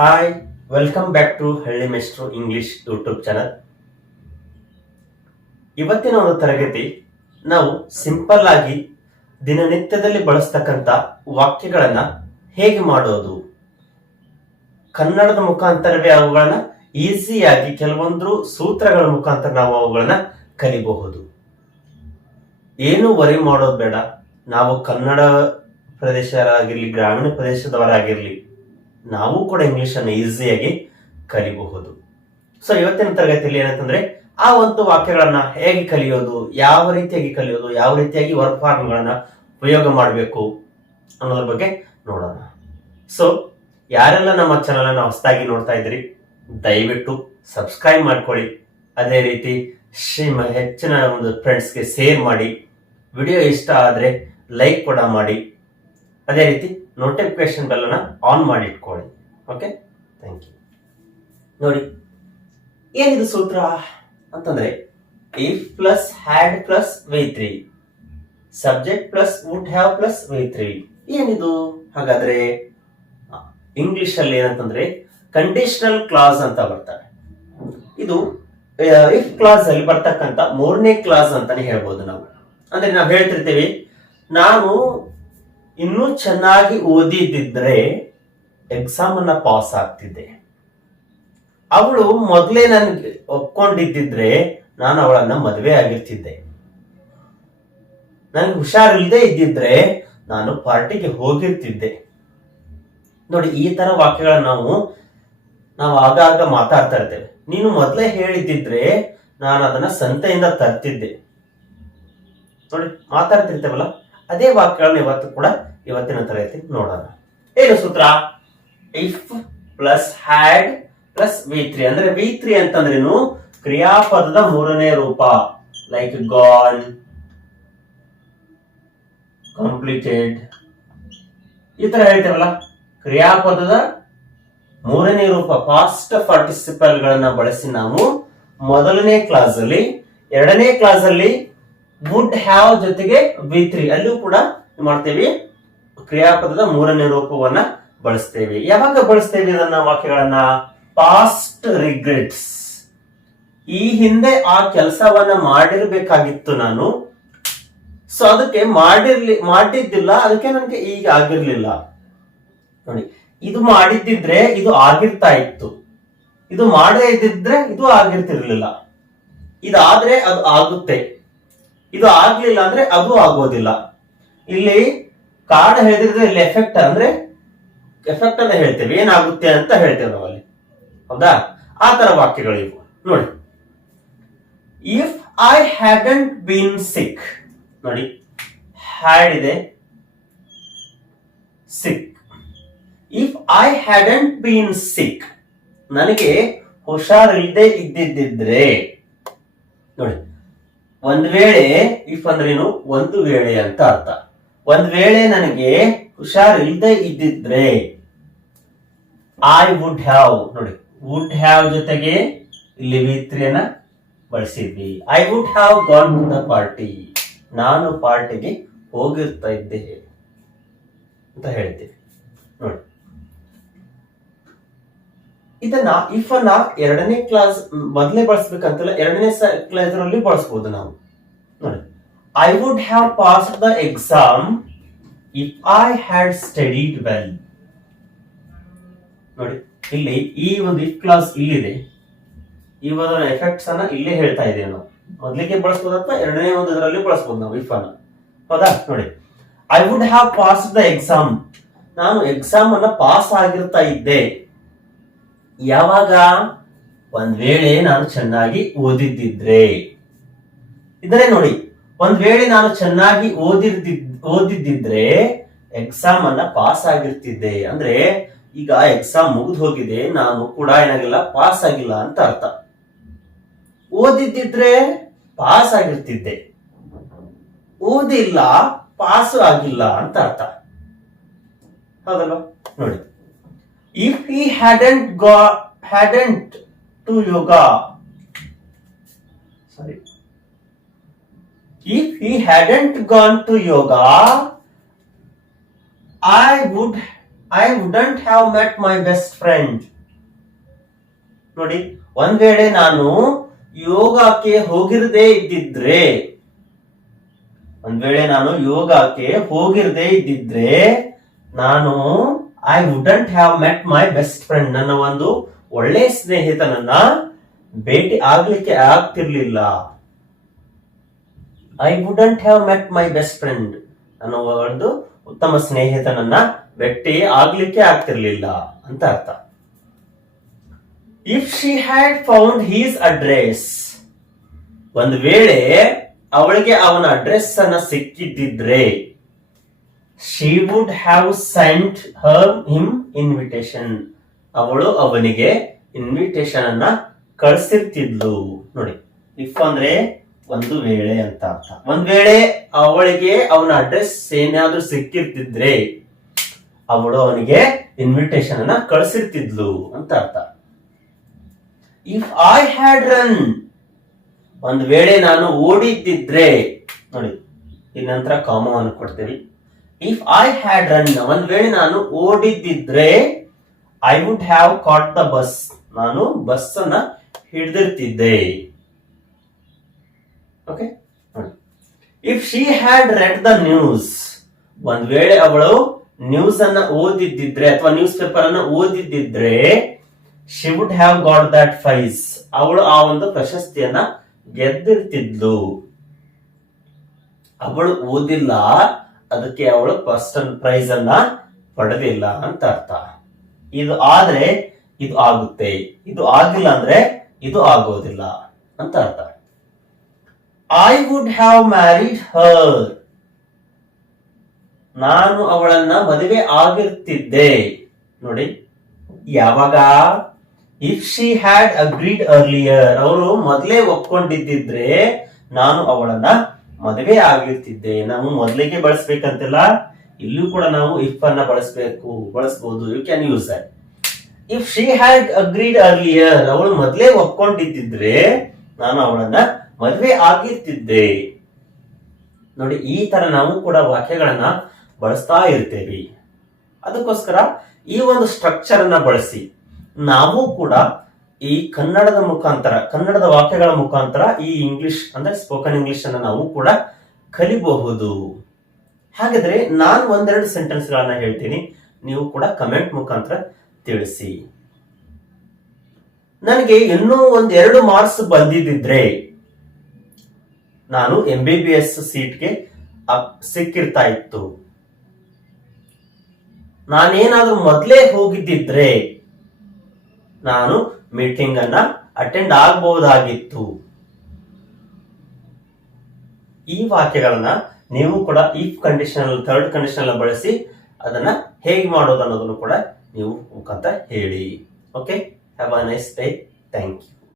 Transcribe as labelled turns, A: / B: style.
A: Hi welcome back to ಹಳ್ಳಿ ಮೆಸ್ಟ್ರು English YouTube channel ಇವತ್ತಿನ ಒಂದು ತರಗತಿ, ನಾವು ಸಿಂಪಲ್ ಆಗಿ ದಿನನಿತ್ಯದಲ್ಲಿ ಬಳಸ್ತಕ್ಕಂಥ ವಾಕ್ಯಗಳನ್ನ ಹೇಗೆ ಮಾಡೋದು? ಕನ್ನಡದ ಮುಖಾಂತರವೇ ಅವುಗಳನ್ನ ಈಸಿಯಾಗಿ ಕೆಲವೊಂದು ಸೂತ್ರಗಳ ಮುಖಾಂತರ ನಾವು ಅವುಗಳನ್ನ ಕಲಿಬಹುದು. ಏನು ವರಿ ಮಾಡೋದು ಬೇಡ. ನಾವು ಕನ್ನಡ ಪ್ರದೇಶರಾಗಿರ್ಲಿ, ಗ್ರಾಮೀಣ ಪ್ರದೇಶದವರಾಗಿರ್ಲಿ ನಾವು ಕೂಡ ಇಂಗ್ಲಿಷ್ ಅನ್ನು ಈಸಿಯಾಗಿ ಕಲಿಬಹುದು. ಸೊ ಇವತ್ತಿನ ತರಗತಿಯಲ್ಲಿ ಏನಂತಂದ್ರೆ, ಆ ಒಂದು ವಾಕ್ಯಗಳನ್ನ ಹೇಗೆ ಕಲಿಯೋದು, ಯಾವ ರೀತಿಯಾಗಿ ಕಲಿಯೋದು, ಯಾವ ರೀತಿಯಾಗಿ ವರ್ಕ್ ಫಾರ್ಮ್ಗಳನ್ನ ಉಪಯೋಗ ಮಾಡಬೇಕು ಅನ್ನೋದ್ರ ಬಗ್ಗೆ ನೋಡೋಣ. ಸೊ ಯಾರೆಲ್ಲ ನಮ್ಮ ಚಾನಲ್ ಅನ್ನ ಹೊಸದಾಗಿ ನೋಡ್ತಾ ಇದ್ರಿ ದಯವಿಟ್ಟು ಸಬ್ಸ್ಕ್ರೈಬ್ ಮಾಡ್ಕೊಳ್ಳಿ. ಅದೇ ರೀತಿ ಹೆಚ್ಚಿನ ಒಂದು ಫ್ರೆಂಡ್ಸ್ಗೆ ಶೇರ್ ಮಾಡಿ. ವಿಡಿಯೋ ಇಷ್ಟ ಆದರೆ ಲೈಕ್ ಕೂಡ ಮಾಡಿ. ಅದೇ ರೀತಿ ನೋಟಿಫಿಕೇಶನ್ ಬೆಲ್ಲನ್ನು ಆನ್ ಮಾಡಿ ಇಟ್ಕೊಳ್ಳಿ ಓಕೆ ಥ್ಯಾಂಕ್ ಯು ನೋಡಿ, ಏನಿದು ಸೂತ್ರ? ಅಂತಂದ್ರೆ if plus had plus V three subject plus would have plus V three ಏನಿದು? ಹಾಗಾದ್ರೆ ಇಂಗ್ಲಿಷ್ ಅಲ್ಲಿ ಏನಂತಂದ್ರೆ ಕಂಡೀಷನಲ್ ಕ್ಲಾಸ್ ಅಂತ ಬರ್ತಾರೆ ಇದು ಇಫ್ ಕ್ಲಾಸ್ ಅಲ್ಲಿ ಬರ್ತಕ್ಕಂಥ ಮೂರನೇ ಕ್ಲಾಸ್ ಅಂತಾನೆ ಹೇಳ್ಬೋದು ನಾವು. ಅಂದ್ರೆ ನಾವು ಹೇಳ್ತಿರ್ತೀವಿ, ನಾನು ಇನ್ನೂ ಚೆನ್ನಾಗಿ ಓದಿದ್ದಿದ್ರೆ ಎಕ್ಸಾಮ್ ಅನ್ನ ಪಾಸ್ ಆಗ್ತಿದ್ದೆ. ಅವಳು ಮೊದಲೇ ನನ್ಗೆ ಒಪ್ಕೊಂಡಿದ್ದಿದ್ರೆ ನಾನು ಅವಳನ್ನ ಮದುವೆ ಆಗಿರ್ತಿದ್ದೆ. ನನ್ಗೆ ಹುಷಾರಿಲ್ಲದೆ ಇದ್ದಿದ್ರೆ ನಾನು ಪಾರ್ಟಿಗೆ ಹೋಗಿರ್ತಿದ್ದೆ. ನೋಡಿ, ಈ ತರ ವಾಕ್ಯಗಳನ್ನ ನಾವು ನಾವು ಆಗಾಗ ಮಾತಾಡ್ತಾ ಇರ್ತೇವೆ. ನೀನು ಮೊದಲೇ ಹೇಳಿದ್ದಿದ್ರೆ ನಾನು ಅದನ್ನ ಸಂತೆಯಿಂದ ತರ್ತಿದ್ದೆ. ನೋಡಿ, ಮಾತಾಡ್ತಿರ್ತೇವಲ್ಲ? ಅದೇ ವಾಕ್ಯಗಳನ್ನ ಇವತ್ತು ಕೂಡ ಇವತ್ತಿನ ತರಗತಿ ನೋಡೋಣ. ಏನು ಸೂತ್ರ? If plus had plus V three ಅಂದ್ರೆ ವಿ ತ್ರೀ ಅಂತಂದ್ರೇನು? ಕ್ರಿಯಾಪದದ ಮೂರನೇ ರೂಪ. ಲೈಕ್ ಗಾನ್ ಕಂಪ್ಲೀಟೆಡ್ ಈ ತರ ಹೇಳ್ತೇವಲ್ಲ? ಕ್ರಿಯಾಪದದ ಮೂರನೇ ರೂಪ. ಪಾಸ್ಟ್ ಪಾರ್ಟಿಸಿಪಲ್ ಗಳನ್ನ ಬಳಸಿ ನಾವು ಮೊದಲನೇ ಕ್ಲಾಸ್ ಅಲ್ಲಿ, ಎರಡನೇ ಕ್ಲಾಸ್ ಅಲ್ಲಿ ವುಡ್ ಹ್ಯಾವ್ ಜೊತೆಗೆ ವಿ ತ್ರೀ ಅಲ್ಲೂ ಕೂಡ ಮಾಡ್ತೇವೆ. ಕ್ರಿಯಾಪದದ ಮೂರನೇ ರೂಪವನ್ನ ಬಳಸ್ತೇವೆ. ಯಾವಾಗ ಬಳಸ್ತೇವೆ ಇದನ್ನ ವಾಕ್ಯಗಳನ್ನ? ಪಾಸ್ಟ್ ರಿಗ್ರೆಟ್ಸ್ ಈ ಹಿಂದೆ ಆ ಕೆಲಸವನ್ನ ಮಾಡಿರ್ಬೇಕಾಗಿತ್ತು ನಾನು. ಸೊ ಅದಕ್ಕೆ ಮಾಡಿರ್ಲಿ, ಮಾಡಿದ್ದಿಲ್ಲ. ಅದಕ್ಕೆ ನನಗೆ ಈಗ ಆಗಿರ್ಲಿಲ್ಲ. ನೋಡಿ, ಇದು ಮಾಡಿದ್ದಿದ್ರೆ ಇದು ಆಗಿರ್ತಾ ಇತ್ತು. ಇದು ಮಾಡದೇ ಇದ್ದಿದ್ರೆ ಇದು ಆಗಿರ್ತಿರ್ಲಿಲ್ಲ. ಇದಾದ್ರೆ ಅದು ಆಗುತ್ತೆ. ಇದು ಆಗ್ಲಿಲ್ಲ ಅಂದ್ರೆ ಅದು ಆಗೋದಿಲ್ಲ. ಇಲ್ಲಿ ಕಾರ್ಡ್ ಹೇಳಿದ್ರೆ ಇಲ್ಲಿ ಎಫೆಕ್ಟ್ ಅಂದ್ರೆ ಎಫೆಕ್ಟ್ ಅಂತ ಹೇಳ್ತೇವೆ. ಏನಾಗುತ್ತೆ ಅಂತ ಹೇಳ್ತೇವೆ ನಾವು ಅಲ್ಲಿ ಹೌದಾ? ಆ ತರ ವಾಕ್ಯಗಳು ಇವು. ನೋಡಿ. If I hadn't been sick ನೋಡಿ. ಹ್ಯಾಡ್ ಇದೆ. Sick if I hadn't been sick ನನಗೆ ಹುಷಾರಿಲ್ಲದೆ ಇದ್ದಿದ್ದಿದ್ರೆ, ನೋಡಿ. ಒಂದ್ ವೇಳೆ ಇಫ್ ಅಂದ್ರೇನು ಒಂದು ವೇಳೆ ಅಂತ ಅರ್ಥ. ಒಂದ್ ವೇಳೆ ನನಗೆ ಹುಷಾರಿಲ್ಲದೆ ಇದ್ದಿದ್ರೆ ಐ ವುಡ್ ಹ್ಯಾವ್ ನೋಡಿ ವುಡ್ ಹ್ಯಾವ್ ಜೊತೆಗೆ ಇಲ್ಲಿ ವಿತ್ರಿಯನ್ನ ಬಳಸಿದ್ವಿ. I would have gone to the party ನಾನು ಪಾರ್ಟಿಗೆ ಹೋಗಿರ್ತಾ ಇದ್ದೆ ಅಂತ ಹೇಳ್ತೀವಿ. ನೋಡಿ. ಇದನ್ನ ಇಫ್ ಅನ್ನ ಎರಡನೇ ಕ್ಲಾಸ್ ಮೊದಲೇ ಬಳಸ್ಬೇಕಂತಲ್ಲ, ಎರಡನೇ ಕ್ಲಾಸ್ ಬಳಸ್ಬೋದು ಬಳಸಬಹುದು ನಾವು. ನೋಡಿ. I would have pass the exam if I had studied well ನೋಡಿ, ಇಲ್ಲಿ ಈ ಒಂದು ಇಫ್ ಕ್ಲಾಸ್ ಇಲ್ಲಿದೆ. ಈ ಒಂದು ಎಫೆಕ್ಟ್ಸ್ ಅನ್ನ ಇಲ್ಲೇ ಹೇಳ್ತಾ ಇದ್ದೇವೆ ನಾವು ಮೊದಲಿಗೆ ಬಳಸ್ಬೋದು ಅಥವಾ ಎರಡನೇ ಒಂದು ಇದರಲ್ಲಿ ಬಳಸ್ಬೋದು ನಾವು ಇಫ್ ಅನ್ನ. ಹೌದಾ? ನೋಡಿ. I would have pass the exam ನಾನು ಎಕ್ಸಾಮ್ ಅನ್ನ ಪಾಸ್ ಆಗಿರ್ತಾ ಇದ್ದೆ. ಯಾವಾಗ? ಒಂದ್ ವೇಳೆ ನಾನು ಚೆನ್ನಾಗಿ ಓದಿದ್ದಿದ್ರೆ. ಇದ್ರೆ ನೋಡಿ, ಒಂದ್ ವೇಳೆ ನಾನು ಚೆನ್ನಾಗಿ ಓದಿರ್ದಿದ್, ಓದಿದ್ದಿದ್ರೆ ಎಕ್ಸಾಮ್ ಅನ್ನ ಪಾಸ್ ಆಗಿರ್ತಿದ್ದೆ. ಅಂದ್ರೆ ಈಗ ಎಕ್ಸಾಮ್ ಮುಗಿದು ಹೋಗಿದೆ, ನಾನು ಕೂಡ ಏನಾಗಿಲ್ಲ ಪಾಸ್ ಆಗಿಲ್ಲ ಅಂತ ಅರ್ಥ. ಓದಿದ್ದಿದ್ರೆ ಪಾಸ್ ಆಗಿರ್ತಿದ್ದೆ. ಓದಿಲ್ಲ ಪಾಸ್ ಆಗಿಲ್ಲ ಅಂತ ಅರ್ಥ. ಹೌದಲ್ವಾ? ನೋಡಿ. If he hadn't got hadn't to yoga sorry if he hadn't gone to yoga i would i wouldn't have met my best friend ನೋಡಿ ಒಂದ್ ವೇಳೆ ನಾನು ಯೋಗಕ್ಕೆ ಹೋಗಿರದೇ ಇದ್ದಿದ್ರೆ ಒಂದ್ ವೇಳೆ ನಾನು ಯೋಗಕ್ಕೆ ಹೋಗಿರದೇ ಇದ್ದಿದ್ರೆ ನಾನು I wouldn't have met my best friend ನನ್ನ ಒಂದು ಒಳ್ಳೆ ಸ್ನೇಹಿತನನ್ನ ಭೇಟಿ ಆಗ್ಲಿಕ್ಕೆ ಆಗ್ತಿರ್ಲಿಲ್ಲ. I wouldn't have met my best friend ನನ್ನ ಒಂದು ಉತ್ತಮ ಸ್ನೇಹಿತನನ್ನ ಭೇಟಿ ಆಗ್ಲಿಕ್ಕೆ ಆಗ್ತಿರ್ಲಿಲ್ಲ ಅಂತ ಅರ್ಥ. If she had found his address ಒಂದು ವೇಳೆ ಅವಳಿಗೆ ಅವನ ಅಡ್ರೆಸ್ ಅನ್ನ ಸಿಕ್ಕಿದ್ದಿದ್ರೆ she would have sent her him invitation ಅವಳು ಅವನಿಗೆ ಇನ್ವಿಟೇಷನ್ ಅನ್ನ ಕಳಿಸಿರ್ತಿದ್ಲು. ನೋಡಿ ಇಫ್ ಅಂದ್ರೆ ಒಂದು ವೇಳೆ ಅಂತ ಅರ್ಥ. ಒಂದ್ ವೇಳೆ ಅವಳಿಗೆ ಅವನ ಅಡ್ರೆಸ್ ಏನಾದ್ರೂ ಸಿಕ್ಕಿರ್ತಿದ್ರೆ ಅವಳು ಅವನಿಗೆ ಇನ್ವಿಟೇಷನ್ ಅನ್ನ ಕಳಿಸಿರ್ತಿದ್ಲು ಅಂತ ಅರ್ಥ. ಇಫ್ ಐ ಹ್ಯಾಡ್ ರನ್ ಒಂದ್ ವೇಳೆ ನಾನು ಓಡಿದ್ದಿದ್ರೆ, ನೋಡಿ ಇನ್ನಂತರ ನಂತರ ಕಾಮವನ್ನು ಕೊಡ್ತೀವಿ. ಇಫ್ ಐ ಹ್ಯಾಡ್ ರನ್ ಒಂದ್ ವೇಳೆ ನಾನು ಓಡಿದ್ದಿದ್ರೆ I would have caught the bus ನಾನು ಬಸ್ ಅನ್ನ ಹಿಡಿದಿರ್ತಿದ್ದೆ okay if she had read the news ಒಂದ್ ವೇಳೆ ಅವಳು ನ್ಯೂಸ್ ಅನ್ನ ಓದಿದ್ದಿದ್ರೆ ಅಥವಾ ನ್ಯೂಸ್ ಪೇಪರ್ ಅನ್ನ ಓದಿದ್ದಿದ್ರೆ she would have got that face ಅವಳು ಆ ಒಂದು ಪ್ರಶಸ್ತಿಯನ್ನ ಗೆದ್ದಿರ್ತಿದ್ಲು. ಅವಳು ಓದಿಲ್ಲ. ಅದಕ್ಕೆ ಅವಳು ಫಸ್ಟ್ ಪ್ರೈಸ್ ಅನ್ನ ಪಡೆದಿಲ್ಲ ಅಂತ ಅರ್ಥ. ಇದು ಆದ್ರೆ ಇದು ಆಗುತ್ತೆ. ಇದು ಆಗಿಲ್ಲ ಅಂದ್ರೆ ಇದು ಆಗೋದಿಲ್ಲ ಅಂತ ಅರ್ಥ. I would have married her ನಾನು ಅವಳನ್ನ ಮದುವೆ ಆಗಿರ್ತಿದ್ದೆ. ನೋಡಿ, ಯಾವಾಗ? If she had agreed earlier ಅವರು ಮೊದಲೇ ಒಪ್ಕೊಂಡಿದ್ದಿದ್ರೆ ನಾನು ಅವಳನ್ನ ಮದುವೆ ಆಗಿರ್ತಿದ್ದೆ, ನಾವು ಮೊದಲಿಗೆ ಬಳಸ್ಬೇಕಂತಿಲ್ಲ ಇಲ್ಲೂ ಕೂಡ ನಾವು ಇಫ್ ಅನ್ನ ಬಳಸಬೇಕು ಬಳಸಬಹುದು you can use if she had agreed earlier ಅವಳು ಮೊದಲೇ ಒಪ್ಕೊಂಡಿದ್ದಿದ್ರೆ ನಾನು ಅವಳನ್ನ ಮದುವೆ ಆಗಿರ್ತಿದ್ದೆ. ನೋಡಿ, ಈ ತರ ನಾವು ಕೂಡ ವಾಕ್ಯಗಳನ್ನ ಬಳಸ್ತಾ ಇರ್ತೇವೆ. ಅದಕ್ಕೋಸ್ಕರ ಈ ಒಂದು ಸ್ಟ್ರಕ್ಚರ್ ಅನ್ನ ಬಳಸಿ. ನಾವು ಕೂಡ ಈ ಕನ್ನಡದ ಮುಖಾಂತರ, ಕನ್ನಡದ ವಾಕ್ಯಗಳ ಮುಖಾಂತರ ಈ ಇಂಗ್ಲಿಷ್ ಅಂದ್ರೆ ಸ್ಪೋಕನ್ ಇಂಗ್ಲಿಷ್ ಅನ್ನ ನಾವು ಕೂಡ ಕಲಿಬಹುದು. ಹಾಗಾದ್ರೆ ನಾನು ಒಂದೆರಡು ಸೆಂಟೆನ್ಸ್ ಗಳನ್ನ ಹೇಳ್ತೀನಿ. ನೀವು ಕೂಡ ಕಮೆಂಟ್ ಮುಖಾಂತರ ತಿಳಿಸಿ. ನನಗೆ ಇನ್ನೂ ಒಂದ್ ಎರಡು ಮಾರ್ಕ್ಸ್ ಬಂದಿದ್ದಿದ್ರೆ ನಾನು ಎಂ ಬಿ ಬಿ ಎಸ್ ಸೀಟ್ಗೆ ಸಿಕ್ಕಿರ್ತಾ ಇತ್ತು. ನಾನೇನಾದ್ರೂ ಮೊದಲೇ ಹೋಗಿದ್ದಿದ್ರೆ ನಾನು ಮೀಟಿಂಗ್ ಅನ್ನ ಅಟೆಂಡ್ ಆಗಬಹುದಾಗಿತ್ತು. ಈ ವಾಕ್ಯಗಳನ್ನ ನೀವು ಕೂಡ ಇಫ್ ಕಂಡೀಷನ್ ಥರ್ಡ್ ಕಂಡೀಷನ್ ಬಳಸಿ ಅದನ್ನ ಹೇಗೆ ಮಾಡೋದು ಅನ್ನೋದನ್ನು ಕೂಡ ನೀವು ಮುಖಾಂತರ ಹೇಳಿ. Okay have a nice day thank you